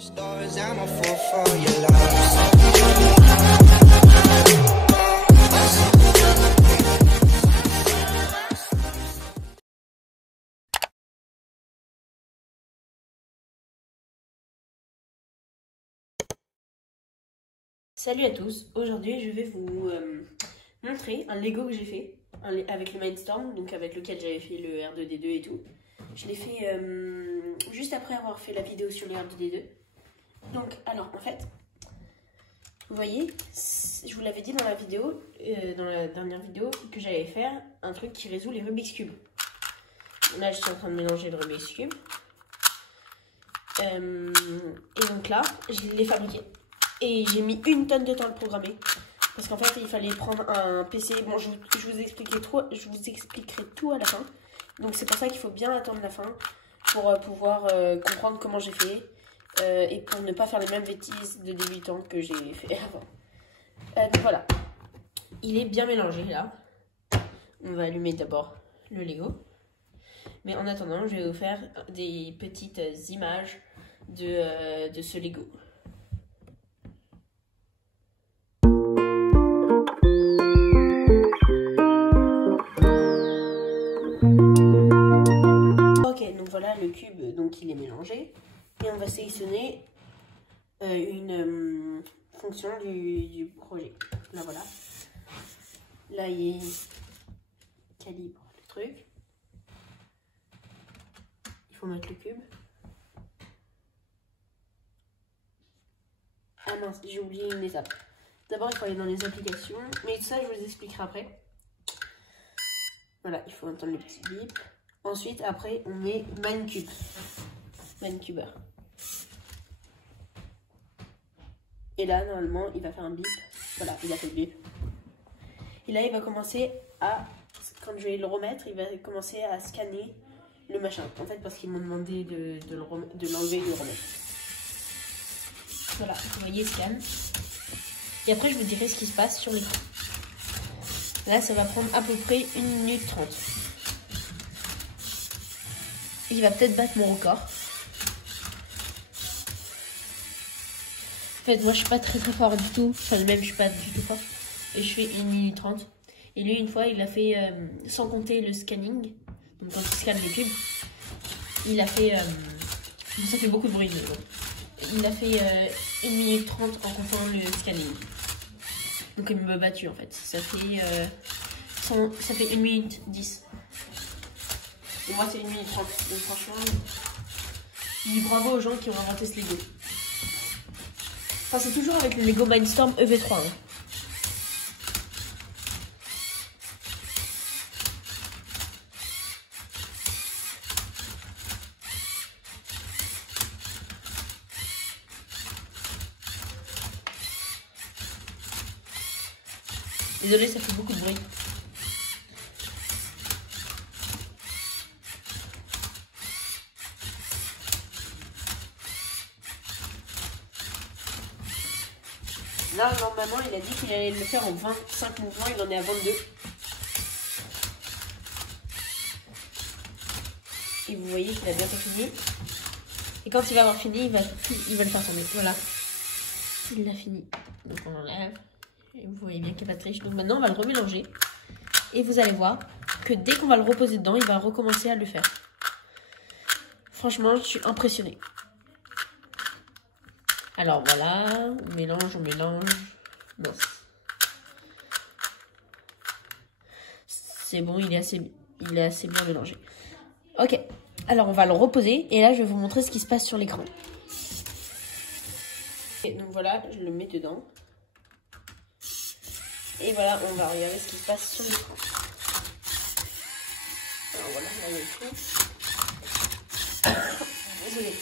Salut à tous, aujourd'hui je vais vous montrer un Lego que j'ai fait avec le Mindstorm, donc avec lequel j'avais fait le R2D2 et tout. Je l'ai fait juste après avoir fait la vidéo sur le R2D2. Donc alors en fait, vous voyez, je vous l'avais dit dans la vidéo, dans la dernière vidéo, que j'allais faire un truc qui résout les Rubik's Cube. Là je suis en train de mélanger le Rubik's Cube. Et donc là, je l'ai fabriqué. Et j'ai mis 1 tonne de temps à le programmer. Parce qu'en fait, il fallait prendre un PC. Bon, je vous expliquerai tout à la fin. Donc c'est pour ça qu'il faut bien attendre la fin pour pouvoir comprendre comment j'ai fait. Et pour ne pas faire les mêmes bêtises de débutant que j'ai fait avant. Donc voilà. Il est bien mélangé là. On va allumer d'abord le Lego. Mais en attendant, je vais vous faire des petites images de ce Lego. Voilà le cube, donc il est mélangé et on va sélectionner une fonction du projet. Là voilà, là il calibre le truc, il faut mettre le cube. Ah mince, j'ai oublié une étape. D'abord il faut aller dans les applications, mais ça je vous expliquerai après. Voilà, il faut entendre le petit bip. Ensuite, après, on met Minecube. Minecuber. Et là, normalement, il va faire un bip. Voilà, il a fait le bip. Et là, il va commencer à... Quand je vais le remettre, il va commencer à scanner le machin. En fait, parce qu'ils m'ont demandé de l'enlever et de le remettre. Voilà, vous voyez, scan. Et après, je vous dirai ce qui se passe sur l'écran. Là, ça va prendre à peu près 1 minute 30. Il va peut-être battre mon record. En fait, moi, je suis pas très fort du tout. Enfin, même, je suis pas du tout fort. Et je fais 1 minute 30. Et lui, une fois, il a fait, sans compter le scanning, donc quand il scanne le cube, il a fait, ça fait beaucoup de bruit. Il a fait 1 minute 30 en comptant le scanning. Donc, il m'a battu, en fait. Ça fait 1 minute 10. Et moi, c'est 1 minute 30. Donc, franchement, je dis bravo aux gens qui ont inventé ce Lego. Enfin, c'est toujours avec le Lego Mindstorm EV3. Hein. Désolée, ça fait beaucoup de bruit. Là, normalement, il a dit qu'il allait le faire en 25 mouvements, il en est à 22. Et vous voyez qu'il a bientôt fini. Et quand il va avoir fini, il va le faire tomber. Voilà. Il l'a fini. Donc on enlève. Et vous voyez bien qu'il n'y a pas de triche. Donc maintenant, on va le remélanger. Et vous allez voir que dès qu'on va le reposer dedans, il va recommencer à le faire. Franchement, je suis impressionnée. Alors voilà, on mélange. Non. C'est bon, il est assez bien mélangé. Ok, alors on va le reposer et là je vais vous montrer ce qui se passe sur l'écran. Donc voilà, je le mets dedans. Et voilà, on va regarder ce qui se passe sur l'écran. Alors voilà, là il y a le tout. Désolée,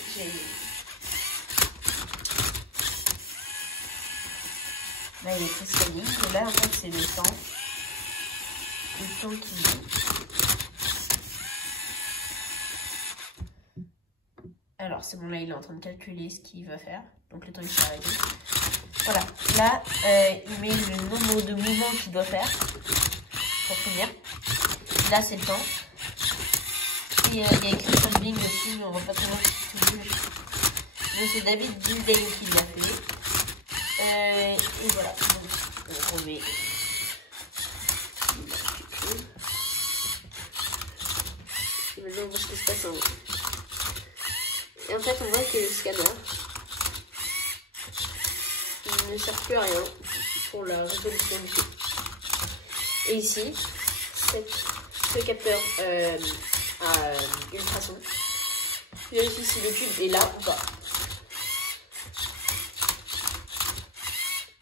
là, il est très solide. Et là, en fait, c'est le temps. Le temps qui... Alors, c'est bon, là, il est en train de calculer ce qu'il va faire. Donc, le temps, il s'est arrêté. Voilà. Là, il met le nombre de mouvements qu'il doit faire pour finir. Là, c'est le temps. Et il y a écrit solving dessus, mais on voit pas comment c'est. Donc c'est David Gilday qui l'a fait. Et voilà. Donc on remet. Et maintenant on voit ce qui se passe en haut. Et en fait on voit que le scanner il ne sert plus à rien pour la résolution du film. Et ici, ce capteur à ultrason vérifie si le cube est là ou pas.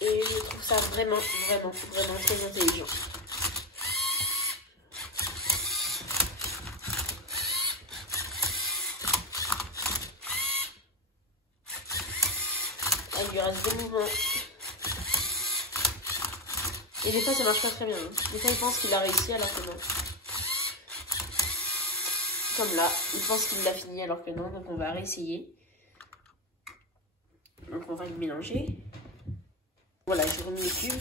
Et je trouve ça vraiment très intelligent. Ah, il lui reste des mouvements. Et des fois ça marche pas très bien. Des fois il pense qu'il a réussi alors que non. Comme là, il pense qu'il l'a fini alors que non. Donc on va réessayer. Donc on va le mélanger. Voilà, j'ai remis les cubes.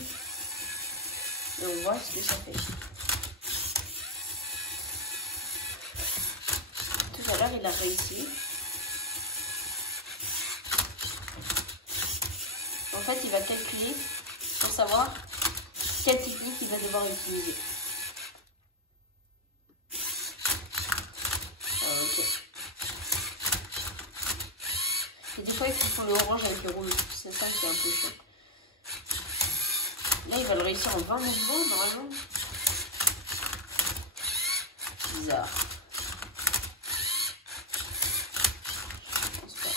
Et on voit ce que ça fait. Tout à l'heure il a réussi. En fait il va calculer pour savoir quelle technique il va devoir utiliser. Ok. Et des fois, il faut le orange avec le rouge. C'est ça qui est un peu chiant. Là, il va le réussir en 20 mouvements, normalement. Bizarre. Je pense pas.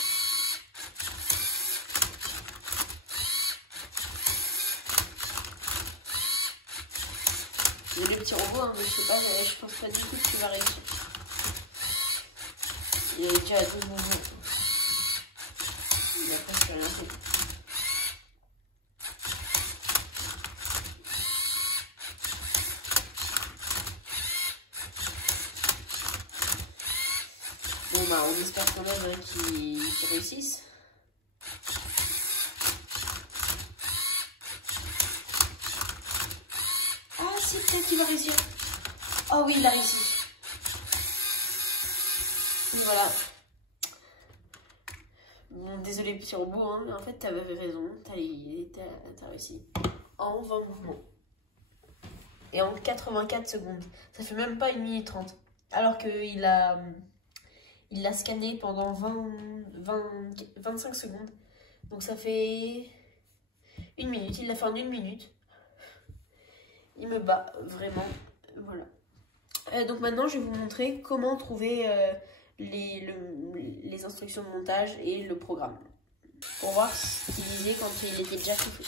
Il y a des petits robots, hein, mais je sais pas, je pense pas du tout qu'il va réussir. Il est déjà à 12 mouvements. Il a presque rien fait. Bon bah on espère quand même qu'il réussisse. Ah si, peut-être qu'il va réussir. Oh oui, il a réussi. Et voilà. Bon, désolé petit robot, hein, mais en fait t'avais raison, t'as réussi. En 20 mouvements. Et en 84 secondes. Ça fait même pas 1 minute 30. Alors qu'il l'a scanné pendant 25 secondes. Donc ça fait 1 minute. Il l'a fait en 1 minute. Il me bat vraiment. Voilà. Donc maintenant je vais vous montrer comment trouver les instructions de montage et le programme. Pour voir ce qu'il disait quand il était déjà tout fait.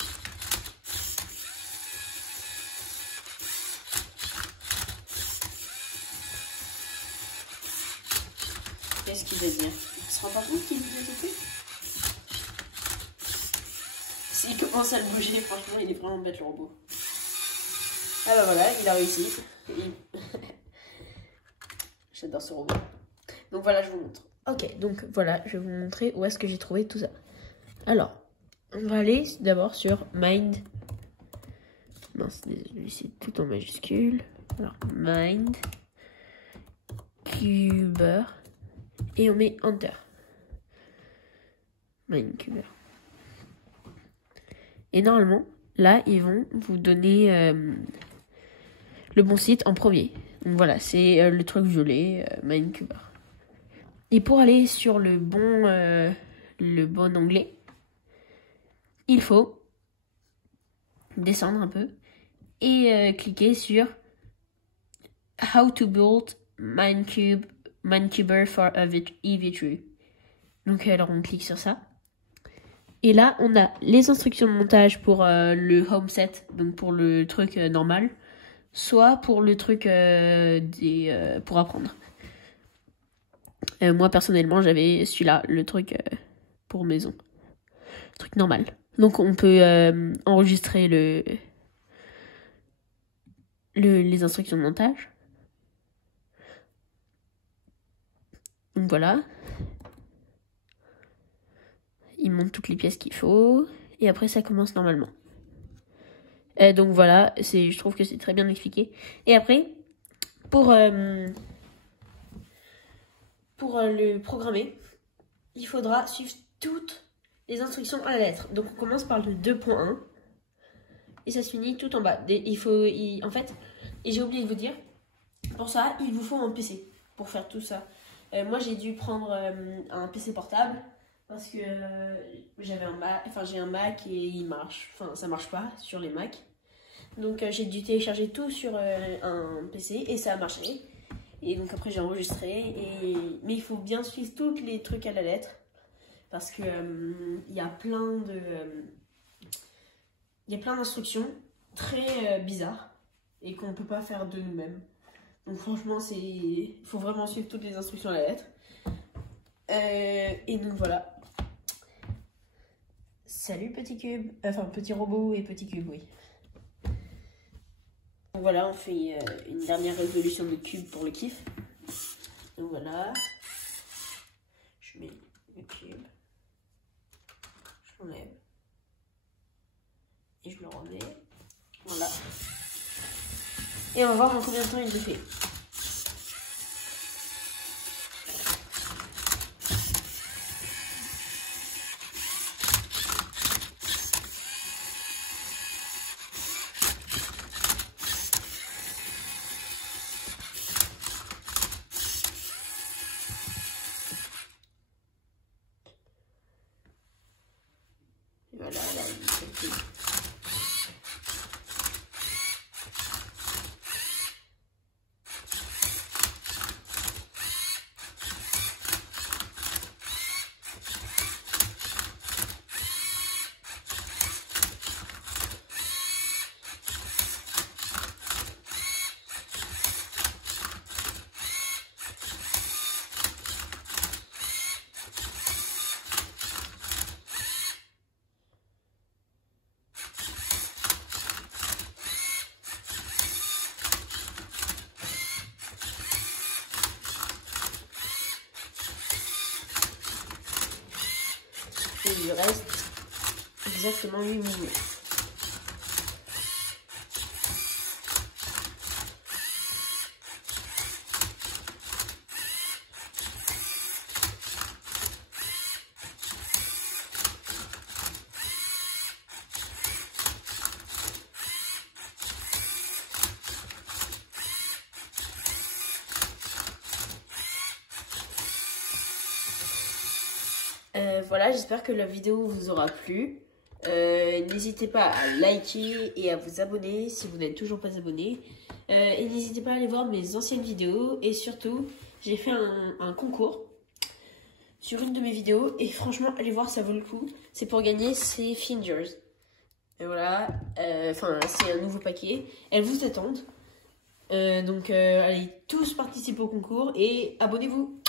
Qu'est-ce qu'il veut dire? Il se rend pas compte qu'il est déjà tout fait? S'il commence à le bouger, franchement, il est vraiment bête le robot. Ah bah voilà, il a réussi. J'adore ce robot. Donc voilà, je vous montre. Ok, donc voilà, je vais vous montrer où est-ce que j'ai trouvé tout ça. Alors, on va aller d'abord sur Mind. Mince, désolé, c'est tout en majuscule. Alors, Mind. Cuber. Et on met Enter. Minecuber. Et normalement, là, ils vont vous donner le bon site en premier. Donc voilà, c'est le truc violet, Minecuber. Et pour aller sur le bon onglet, il faut descendre un peu et cliquer sur How to build Minecuber for a eV3. Donc alors on clique sur ça. Et là on a les instructions de montage pour le home set, donc pour le truc normal, soit pour le truc pour apprendre. Moi personnellement j'avais celui-là, le truc pour maison. Truc normal. Donc on peut enregistrer les instructions de montage. Donc voilà. Il monte toutes les pièces qu'il faut. Et après ça commence normalement. Donc voilà, je trouve que c'est très bien expliqué. Et après, pour le programmer, il faudra suivre toutes les instructions à la lettre. Donc on commence par le 2.1 et ça se finit tout en bas. En fait, et j'ai oublié de vous dire, pour ça, il vous faut un PC pour faire tout ça. Moi, j'ai dû prendre un PC portable parce que j'ai un Mac et il marche. Enfin, ça marche pas sur les Macs. Donc j'ai dû télécharger tout sur un PC et ça a marché. Et donc après j'ai enregistré. Mais il faut bien suivre tous les trucs à la lettre. Parce que il y a plein d'instructions très bizarres et qu'on ne peut pas faire de nous-mêmes. Donc franchement, il faut vraiment suivre toutes les instructions à la lettre. Et donc voilà. Salut petit cube. Enfin petit robot et petit cube, oui. Donc voilà, on fait une dernière résolution de cube pour le kiff. Donc voilà. Je mets le cube. Je l'enlève. Et je le remets. Voilà. Et on va voir en combien de temps il le fait. Voilà, là, il fait. Et il lui reste exactement 8 minutes. Voilà, j'espère que la vidéo vous aura plu. N'hésitez pas à liker et à vous abonner si vous n'êtes toujours pas abonné. Et n'hésitez pas à aller voir mes anciennes vidéos. Et surtout, j'ai fait un concours sur une de mes vidéos. Et franchement, allez voir, ça vaut le coup. C'est pour gagner ces Fingers. Et voilà, c'est un nouveau paquet. Elles vous attendent. Donc, allez tous participer au concours et abonnez-vous.